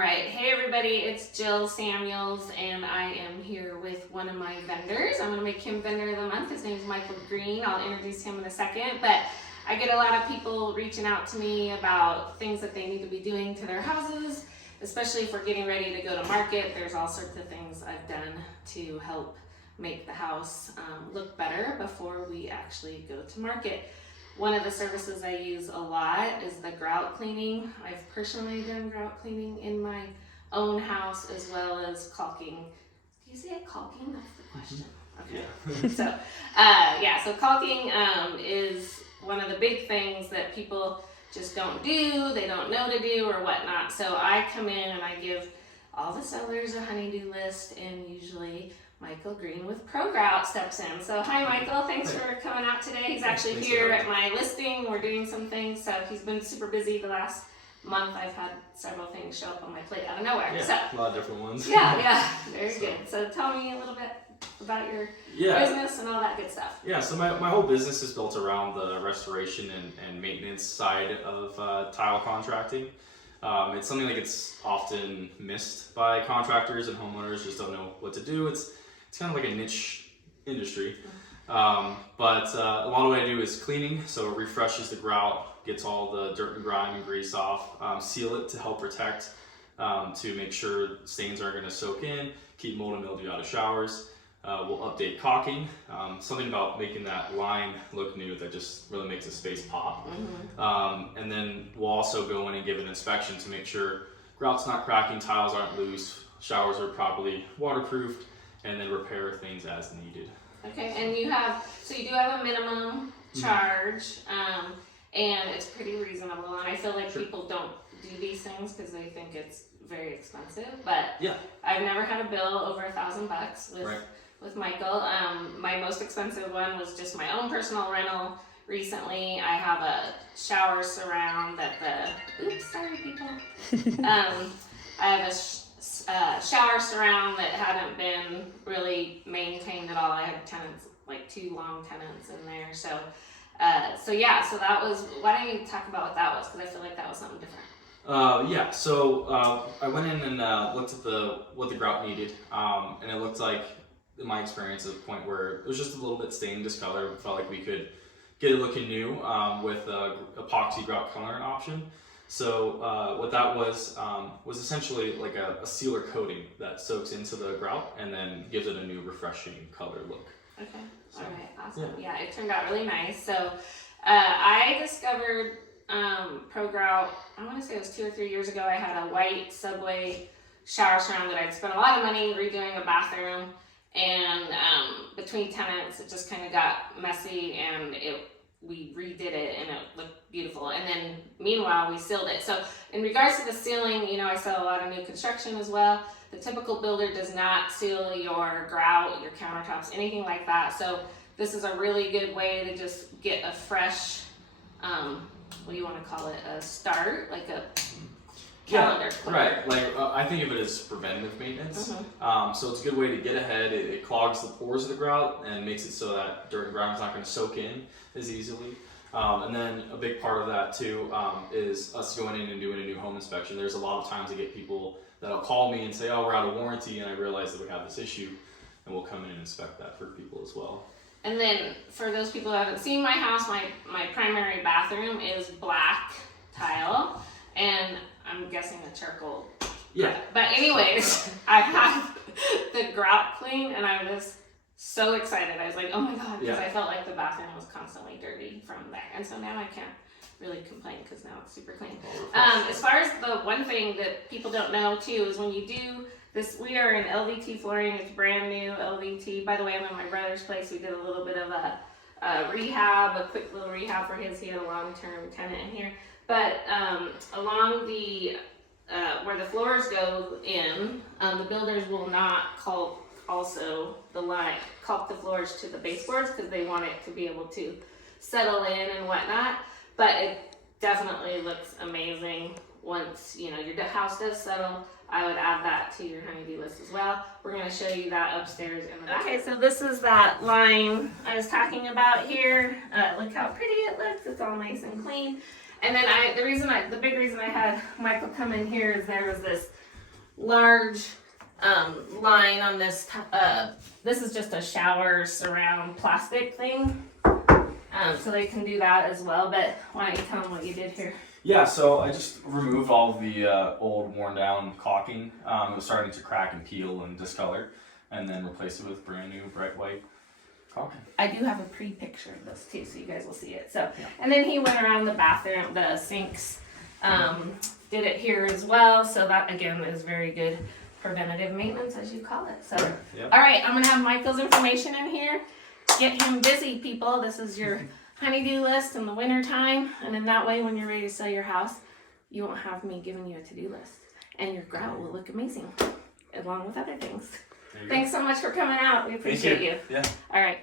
right, hey everybody, it's Jill Samuels, and I am here with one of my vendors. I'm gonna make him vendor of the month. His name is Michael Green. I'll introduce him in a second, but I get a lot of people reaching out to me about things that they need to be doing to their houses, especially if we're getting ready to go to market. There's all sorts of things I've done to help make the house look better before we actually go to market. One of the services I use a lot is the grout cleaning. I've personally done grout cleaning in my own house as well as caulking. Do you say it caulking? That's the question. Okay. Yeah. So caulking is one of the big things that people just don't do, they don't know to do or whatnot. So I come in and I give all the sellers a honeydew list, and usually Michael Green with Pro Grout steps in. So hi Michael, thanks for coming out today. He's actually here at my listing. We're doing some things. So he's been super busy the last month. I've had several things show up on my plate out of nowhere. Yeah, so, a lot of different ones. Yeah, very good. So tell me a little bit about your business and all that good stuff. Yeah, so my whole business is built around the restoration and maintenance side of tile contracting. It's something that gets often missed by contractors and homeowners, just don't know what to do. It's kind of like a niche industry. But a lot of what I do is cleaning, so it refreshes the grout, gets all the dirt and grime and grease off, seal it to help protect, to make sure stains aren't going to soak in, keep mold and mildew out of showers. We'll update caulking, something about making that line look new that just really makes a space pop. And then we'll also go in and give an inspection to make sure grout's not cracking, tiles aren't loose, showers are properly waterproofed, and then repair things as needed. Okay, and you do have a minimum charge, and it's pretty reasonable, and I feel like people don't do these things because they think it's very expensive, but yeah, I've never had a bill over $1,000 with Michael. My most expensive one was just my own personal rental recently. I have a shower surround that oops, sorry people. I have a shower surround that hadn't been really maintained at all. I had tenants, like 2 long tenants in there. So that was, why don't you talk about what that was? Because I feel like that was something different. So I went in and looked at what the grout needed, and it looked like, in my experience, at a point where it was just a little bit stained, discolored. Felt like we could get it looking new with epoxy grout coloring option. So what that was essentially like a sealer coating that soaks into the grout and then gives it a new refreshing color look. Okay, all right, awesome. Yeah, it turned out really nice. So I discovered Pro Grout, I want to say it was 2 or 3 years ago. I had a white Subway shower surround that I'd spent a lot of money redoing a bathroom, and between tenants it just kind of got messy, and we redid it and it looked beautiful, and then meanwhile we sealed it. So in regards to the sealing, I sell a lot of new construction as well. The typical builder does not seal your grout, your countertops, anything like that. So this is a really good way to just get a fresh, what do you want to call it, a start, like a calendar. Yeah, right. Like I think of it as preventative maintenance. So it's a good way to get ahead. It clogs the pores of the grout and makes it so that dirt and grime is not going to soak in as easily. And then a big part of that too is us going in and doing a new home inspection. There's a lot of times I get people that'll call me and say, "Oh, we're out of warranty," and I realize that we have this issue, and we'll come in and inspect that for people as well. And then for those people who haven't seen my house, my primary bathroom is black tile, and I'm guessing a charcoal. Yeah. But anyways, I had the grout clean, and I was so excited. I was like, oh my God, because I felt like the bathroom was constantly dirty from there. And so now I can't really complain because now it's super clean. As far as the one thing that people don't know too is when you do this, we are in LVT flooring. It's brand new LVT. By the way, I'm at my brother's place. We did a little bit of a quick little rehab for his. He had a long-term tenant in here. But along the where the floors go in, the builders will not caulk the floors to the baseboards because they want it to be able to settle in and whatnot. But it definitely looks amazing once your house does settle. I would add that to your honeydew list as well. We're going to show you that upstairs in the back. Okay, so this is that line I was talking about here. Look how pretty it looks. It's all nice and clean. And then the big reason I had Michael come in here is there was this large line on this. This is just a shower surround plastic thing. So they can do that as well. But why don't you tell them what you did here? Yeah, so I just removed all of the old worn down caulking. It was starting to crack and peel and discolor, and then replaced it with brand new bright white caulking. I do have a pre-picture of this too, so you guys will see it. So, and then he went around the bathroom, the sinks, did it here as well. So that again is very good preventative maintenance, as you call it. So, all right, I'm gonna have Michael's information in here. Get him busy, people. This is your honey-do list in the winter time, and in that way, when you're ready to sell your house, you won't have me giving you a to-do list, and your grout will look amazing, along with other things. Thanks so much for coming out. We appreciate you. Yeah. All right.